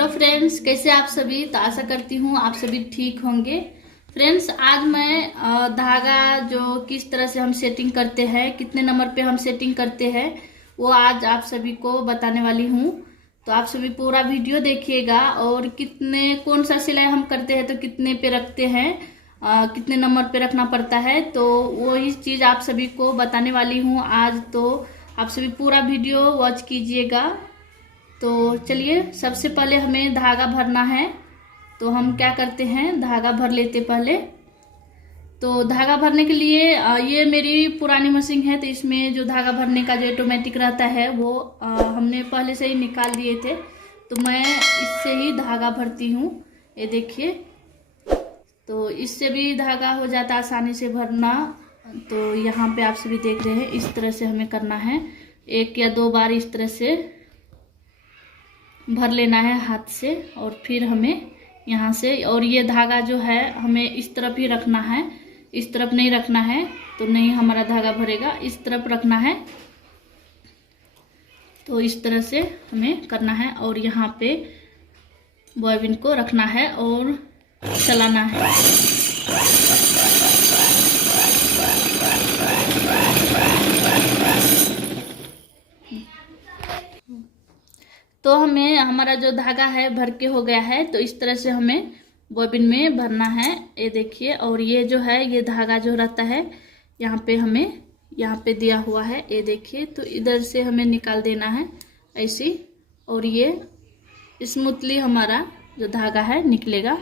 Hello friends, कैसे आप सभी। तो आशा करती हूँ आप सभी ठीक होंगे। फ्रेंड्स, आज मैं धागा जो किस तरह से हम सेटिंग करते हैं, कितने नंबर पे हम सेटिंग करते हैं, वो आज आप सभी को बताने वाली हूँ। तो आप सभी पूरा वीडियो देखिएगा। और कितने कौन सा सिलाई हम करते हैं तो कितने पे रखते हैं, कितने नंबर पे रखना पड़ता है, तो वही चीज़ आप सभी को बताने वाली हूँ आज। तो आप सभी पूरा वीडियो वॉच कीजिएगा। तो चलिए, सबसे पहले हमें धागा भरना है। तो हम क्या करते हैं, धागा भर लेते पहले। तो धागा भरने के लिए ये मेरी पुरानी मशीन है, तो इसमें जो धागा भरने का जो ऑटोमेटिक रहता है वो हमने पहले से ही निकाल दिए थे। तो मैं इससे ही धागा भरती हूँ। ये देखिए, तो इससे भी धागा हो जाता है आसानी से भरना। तो यहाँ पे आप सभी देख रहे हैं, इस तरह से हमें करना है। 1 या 2 बार इस तरह से भर लेना है हाथ से, और फिर हमें यहाँ से, और ये धागा जो है हमें इस तरफ ही रखना है, इस तरफ नहीं रखना है तो नहीं हमारा धागा भरेगा, इस तरफ रखना है। तो इस तरह से हमें करना है, और यहाँ पे बॉबिन को रखना है और चलाना है। तो हमें हमारा जो धागा है भर के हो गया है। तो इस तरह से हमें बॉबिन में भरना है। ये देखिए, और ये जो है ये धागा जो रहता है यहाँ पे हमें यहाँ पे दिया हुआ है, ये देखिए। तो इधर से हमें निकाल देना है ऐसी, और ये स्मूथली हमारा जो धागा है निकलेगा।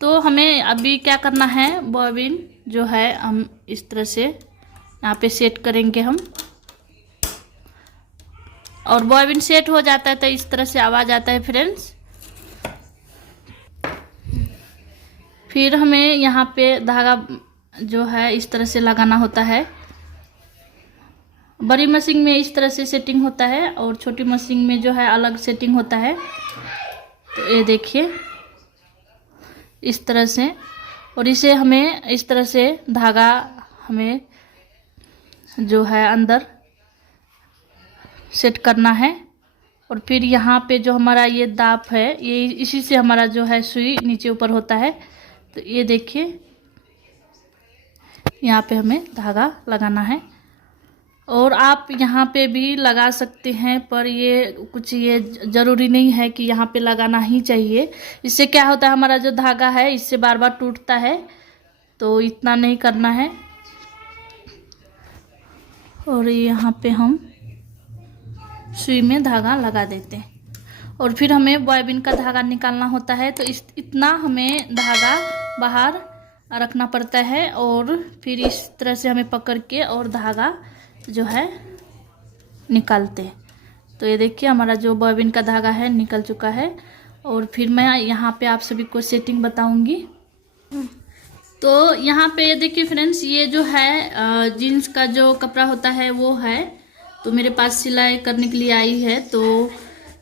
तो हमें अभी क्या करना है, बॉबिन जो है हम इस तरह से यहाँ पे सेट करेंगे हम, और बॉबिन सेट हो जाता है तो इस तरह से आवाज आता है फ्रेंड्स। फिर हमें यहाँ पे धागा जो है इस तरह से लगाना होता है। बड़ी मशीन में इस तरह से सेटिंग होता है, और छोटी मशीन में जो है अलग सेटिंग होता है। तो ये देखिए इस तरह से, और इसे हमें इस तरह से धागा हमें जो है अंदर सेट करना है। और फिर यहाँ पे जो हमारा ये दाप है, ये इसी से हमारा जो है सुई नीचे ऊपर होता है। तो ये देखिए, यहाँ पे हमें धागा लगाना है, और आप यहाँ पे भी लगा सकते हैं, पर ये ज़रूरी नहीं है कि यहाँ पे लगाना ही चाहिए। इससे क्या होता है, हमारा जो धागा है इससे बार बार टूटता है, तो इतना नहीं करना है। और यहाँ पे हम सुई में धागा लगा देते हैं, और फिर हमें बॉबिन का धागा निकालना होता है। तो इतना हमें धागा बाहर रखना पड़ता है, और फिर इस तरह से हमें पकड़ के और धागा जो है निकालते हैं। तो ये देखिए, हमारा जो बॉबिन का धागा है निकल चुका है। और फिर मैं यहाँ पे आप सभी को सेटिंग बताऊंगी। तो यहाँ पे ये देखिए फ्रेंड्स, ये जो है जीन्स का जो कपड़ा होता है वो है, तो मेरे पास सिलाई करने के लिए आई है। तो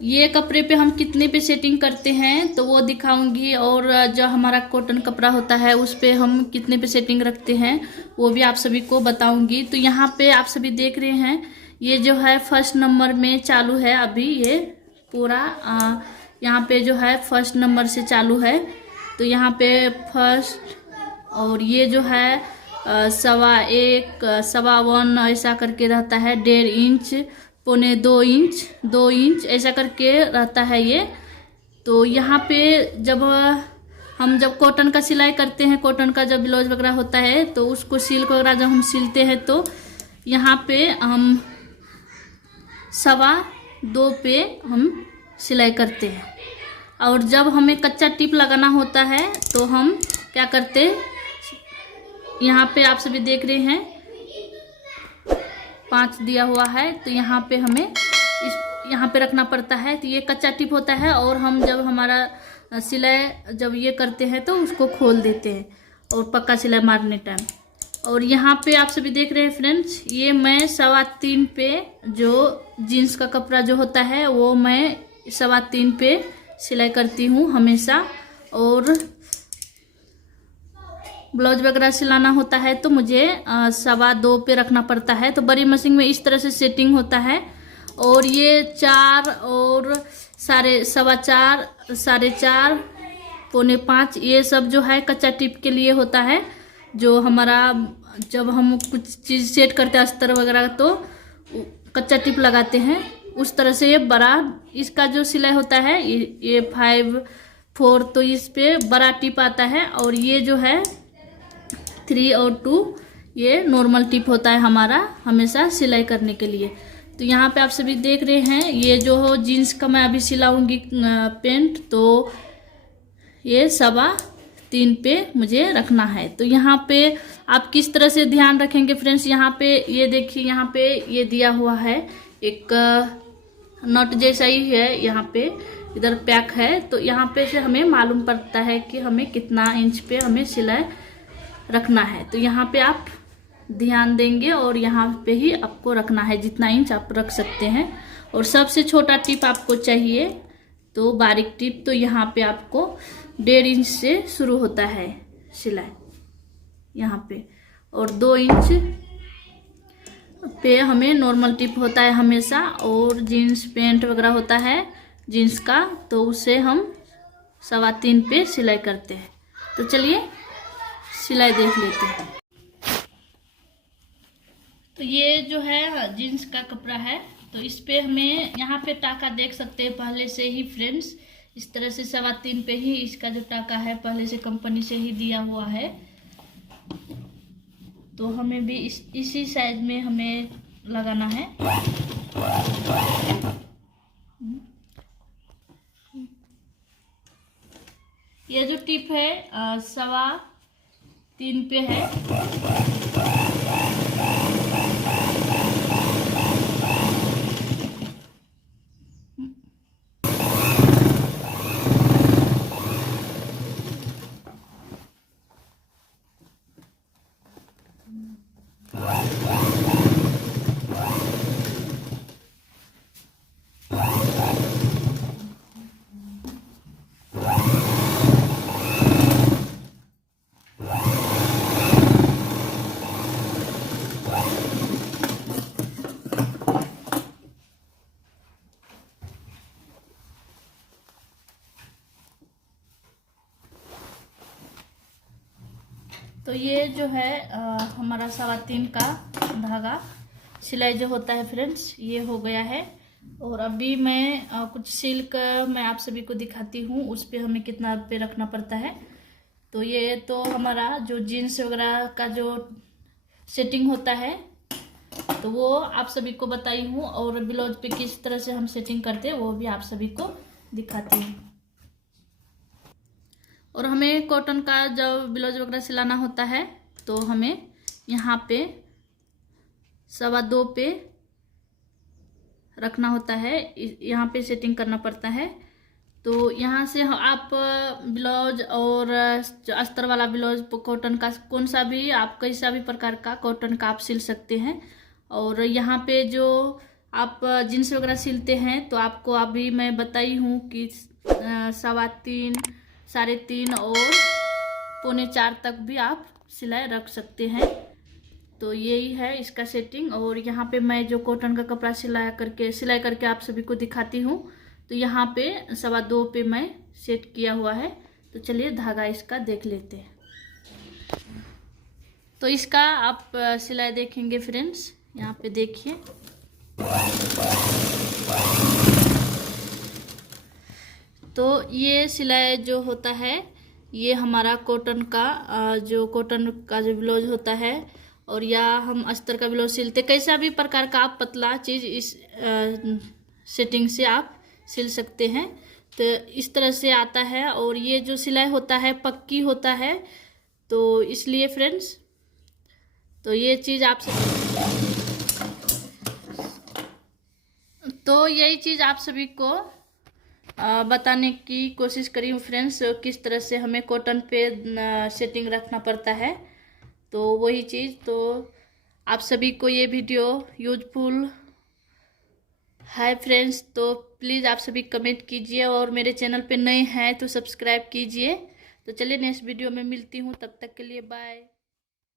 ये कपड़े पे हम कितने पे सेटिंग करते हैं तो वो दिखाऊंगी, और जो हमारा कॉटन कपड़ा होता है उस पे हम कितने पे सेटिंग रखते हैं वो भी आप सभी को बताऊंगी। तो यहाँ पे आप सभी देख रहे हैं, ये जो है फर्स्ट नंबर में चालू है अभी, ये पूरा यहाँ पे जो है फर्स्ट नंबर से चालू है। तो यहाँ पे फर्स्ट, और ये जो है 1.25 1.25 ऐसा करके रहता है, 1.5 इंच, 1.25 2 इंच ऐसा करके रहता है ये। तो यहाँ पे जब कॉटन का सिलाई करते हैं, कॉटन का जब ब्लाउज वगैरह होता है, तो उसको सिल्क वगैरह जब हम सिलते हैं तो यहाँ पे हम 2.25 पे हम सिलाई करते हैं। और जब हमें कच्चा टिप लगाना होता है तो हम क्या करते हैं, यहाँ पे आप सभी देख रहे हैं 5 दिया हुआ है, तो यहाँ पे हमें यहाँ पे रखना पड़ता है। तो ये कच्चा टिप होता है, और हम जब हमारा सिलाई जब ये करते हैं तो उसको खोल देते हैं, और पक्का सिलाई मारने टाइम। और यहाँ पे आप सभी देख रहे हैं फ्रेंड्स, ये मैं 3.25 पे जो जीन्स का कपड़ा जो होता है वो मैं 3.25 पे सिलाई करती हूँ हमेशा। और ब्लाउज वगैरह सिलाना होता है तो मुझे 2.25 पे रखना पड़ता है। तो बड़ी मशीन में इस तरह से सेटिंग होता है, और ये 4 और 4:15, 4:30, 4:45 ये सब जो है कच्चा टिप के लिए होता है। जो हमारा जब हम कुछ चीज़ सेट करते हैं अस्तर वगैरह तो कच्चा टिप लगाते हैं, उस तरह से ये बड़ा इसका जो सिलाई होता है ये 5/4, तो इस पे बड़ा टिप आता है। और ये जो है 3 और 2 ये नॉर्मल टिप होता है हमारा हमेशा सिलाई करने के लिए। तो यहाँ पे आप सभी देख रहे हैं ये जो हो जीन्स का मैं अभी सिलाऊंगी पेंट, तो ये 3.25 पे मुझे रखना है। तो यहाँ पे आप किस तरह से ध्यान रखेंगे फ्रेंड्स, यहाँ पे ये देखिए, यहाँ पे ये दिया हुआ है एक नट जैसा ही है, यहाँ पे इधर पैक है। तो यहाँ पे से हमें मालूम पड़ता है कि हमें कितना इंच पे हमें सिलाई रखना है। तो यहाँ पे आप ध्यान देंगे और यहाँ पे ही आपको रखना है, जितना इंच आप रख सकते हैं। और सबसे छोटा टिप आपको चाहिए तो बारीक टिप, तो यहाँ पे आपको 1.5 इंच से शुरू होता है सिलाई यहाँ पे, और 2 इंच पे हमें नॉर्मल टिप होता है हमेशा। और जीन्स पेंट वगैरह होता है जीन्स का, तो उसे हम 3.25 पे सिलाई करते हैं। तो चलिए सिलाई देख लेते हैं। तो ये जो है जीन्स का कपड़ा है, तो इस पे हमें यहाँ पे टाका देख सकते हैं पहले से ही फ्रेंड्स, इस तरह से 3.25 पे ही इसका जो टाका है पहले से कंपनी से ही दिया हुआ है। तो हमें भी इसी साइज में हमें लगाना है। ये जो टिप है 3.25 पे है। तो ये जो है हमारा 3.25 का धागा सिलाई जो होता है फ्रेंड्स, ये हो गया है। और अभी मैं कुछ सिल्क मैं आप सभी को दिखाती हूँ, उस पे हमें कितना पे रखना पड़ता है। तो ये तो हमारा जो जीन्स वगैरह का जो सेटिंग होता है तो वो आप सभी को बताई हूँ, और ब्लाउज पे किस तरह से हम सेटिंग करते हैं वो भी आप सभी को दिखाती हूँ। और हमें कॉटन का जब ब्लाउज वगैरह सिलाना होता है तो हमें यहाँ पे 2.25 पे रखना होता है, यहाँ पे सेटिंग करना पड़ता है। तो यहाँ से आप ब्लाउज और अस्तर वाला ब्लाउज कॉटन का कौन सा भी आप कैसा भी प्रकार का कॉटन का आप सिल सकते हैं। और यहाँ पे जो आप जीन्स वगैरह सिलते हैं तो आपको अभी मैं बताई हूँ कि 3.25, 3.5 और 3.25 तक भी आप सिलाई रख सकते हैं। तो यही है इसका सेटिंग। और यहाँ पे मैं जो कॉटन का कपड़ा सिलाई करके आप सभी को दिखाती हूँ। तो यहाँ पे 2.25 पे मैं सेट किया हुआ है। तो चलिए धागा इसका देख लेते हैं। तो इसका आप सिलाई देखेंगे फ्रेंड्स, यहाँ पे देखिए। तो ये सिलाई जो होता है ये हमारा कॉटन का जो ब्लाउज होता है, और या हम अस्तर का ब्लाउज सिलते, कैसा भी प्रकार का आप पतला चीज़ इस सेटिंग से आप सिल सकते हैं। तो इस तरह से आता है। और ये जो सिलाई होता है पक्की होता है, तो इसलिए फ्रेंड्स तो ये चीज़ आप तो यही चीज़ आप सभी को बताने की कोशिश करी हूँ फ्रेंड्स, किस तरह से हमें कॉटन पे सेटिंग रखना पड़ता है। तो वही चीज़, तो आप सभी को ये वीडियो यूजफुल है फ्रेंड्स। तो प्लीज़ आप सभी कमेंट कीजिए, और मेरे चैनल पे नए हैं तो सब्सक्राइब कीजिए। तो चलिए नेक्स्ट वीडियो में मिलती हूँ, तब तक के लिए बाय।